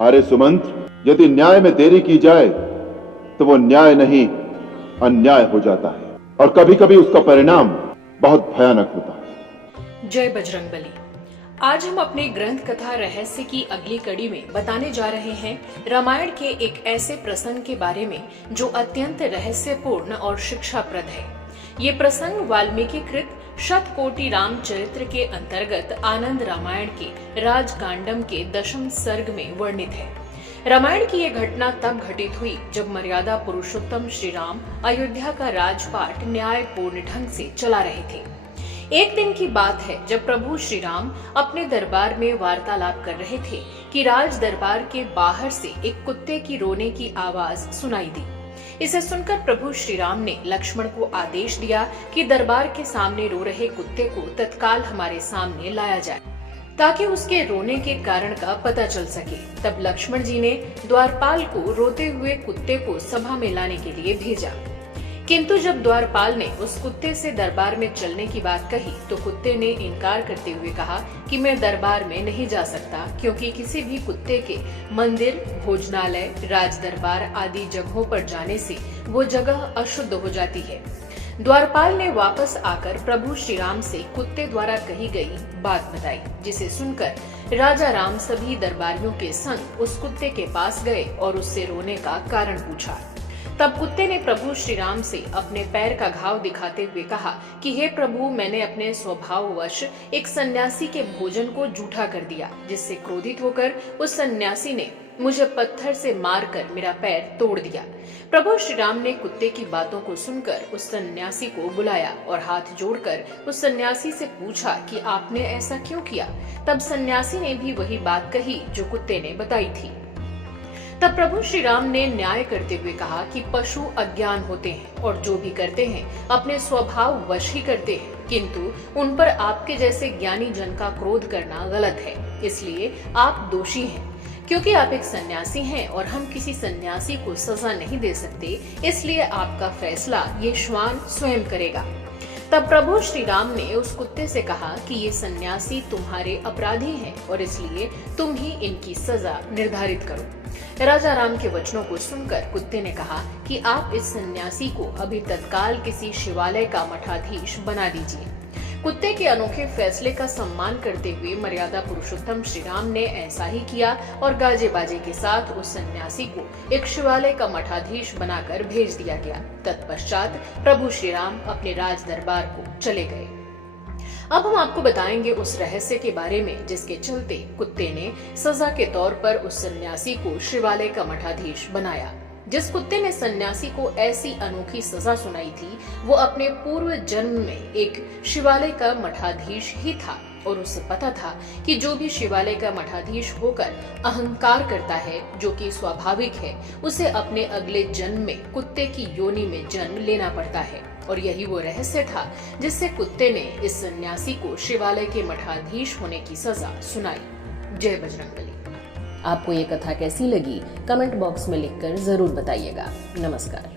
अरे सुमंत, यदि न्याय में देरी की जाए तो वो न्याय नहीं अन्याय हो जाता है, और कभी कभी उसका परिणाम बहुत भयानक होता है। जय बजरंगबली। आज हम अपने ग्रंथ कथा रहस्य की अगली कड़ी में बताने जा रहे हैं रामायण के एक ऐसे प्रसंग के बारे में जो अत्यंत रहस्यपूर्ण और शिक्षाप्रद है। ये प्रसंग वाल्मीकि कृत शतकोटि रामचरित्र के अंतर्गत आनंद रामायण के राजकांडम के 10वें सर्ग में वर्णित है। रामायण की यह घटना तब घटित हुई जब मर्यादा पुरुषोत्तम श्री राम अयोध्या का राजपाट न्यायपूर्ण ढंग से चला रहे थे। एक दिन की बात है जब प्रभु श्री राम अपने दरबार में वार्तालाप कर रहे थे कि राज दरबार के बाहर से एक कुत्ते की रोने की आवाज सुनाई दी। इसे सुनकर प्रभु श्री राम ने लक्ष्मण को आदेश दिया कि दरबार के सामने रो रहे कुत्ते को तत्काल हमारे सामने लाया जाए ताकि उसके रोने के कारण का पता चल सके। तब लक्ष्मण जी ने द्वारपाल को रोते हुए कुत्ते को सभा में लाने के लिए भेजा, किंतु जब द्वारपाल ने उस कुत्ते से दरबार में चलने की बात कही तो कुत्ते ने इनकार करते हुए कहा कि मैं दरबार में नहीं जा सकता, क्योंकि किसी भी कुत्ते के मंदिर, भोजनालय, राज दरबार आदि जगहों पर जाने से वो जगह अशुद्ध हो जाती है। द्वारपाल ने वापस आकर प्रभु श्री राम से कुत्ते द्वारा कही गई बात बताई, जिसे सुनकर राजा राम सभी दरबारियों के संग उस कुत्ते के पास गए और उससे रोने का कारण पूछा। तब कुत्ते ने प्रभु श्री राम से अपने पैर का घाव दिखाते हुए कहा कि हे प्रभु, मैंने अपने स्वभाववश एक सन्यासी के भोजन को जूठा कर दिया, जिससे क्रोधित होकर उस सन्यासी ने मुझे पत्थर से मारकर मेरा पैर तोड़ दिया। प्रभु श्री राम ने कुत्ते की बातों को सुनकर उस सन्यासी को बुलाया और हाथ जोड़कर उस सन्यासी से पूछा कि आपने ऐसा क्यों किया। तब सन्यासी ने भी वही बात कही जो कुत्ते ने बताई थी। तब प्रभु श्री राम ने न्याय करते हुए कहा कि पशु अज्ञान होते हैं और जो भी करते हैं अपने स्वभाव वश ही करते हैं, किंतु उन पर आपके जैसे ज्ञानी जन का क्रोध करना गलत है। इसलिए आप दोषी हैं, क्योंकि आप एक सन्यासी हैं और हम किसी सन्यासी को सजा नहीं दे सकते, इसलिए आपका फैसला ये श्वान स्वयं करेगा। तब प्रभु श्री राम ने उस कुत्ते से कहा कि ये सन्यासी तुम्हारे अपराधी हैं और इसलिए तुम ही इनकी सजा निर्धारित करो। राजा राम के वचनों को सुनकर कुत्ते ने कहा कि आप इस सन्यासी को अभी तत्काल किसी शिवालय का मठाधीश बना दीजिए। कुत्ते के अनोखे फैसले का सम्मान करते हुए मर्यादा पुरुषोत्तम श्री राम ने ऐसा ही किया और गाजे बाजे के साथ उस सन्यासी को एक शिवालय का मठाधीश बनाकर भेज दिया गया। तत्पश्चात प्रभु श्री राम अपने राज दरबार को चले गए। अब हम आपको बताएंगे उस रहस्य के बारे में जिसके चलते कुत्ते ने सजा के तौर पर उस सन्यासी को शिवालय का मठाधीश बनाया। जिस कुत्ते ने सन्यासी को ऐसी अनोखी सजा सुनाई थी वो अपने पूर्व जन्म में एक शिवालय का मठाधीश ही था और उसे पता था कि जो भी शिवालय का मठाधीश होकर अहंकार करता है, जो कि स्वाभाविक है, उसे अपने अगले जन्म में कुत्ते की योनि में जन्म लेना पड़ता है। और यही वो रहस्य था जिससे कुत्ते ने इस सन्यासी को शिवालय के मठाधीश होने की सजा सुनाई। जय बजरंगबली। आपको ये कथा कैसी लगी कमेंट बॉक्स में लिखकर जरूर बताइएगा। नमस्कार।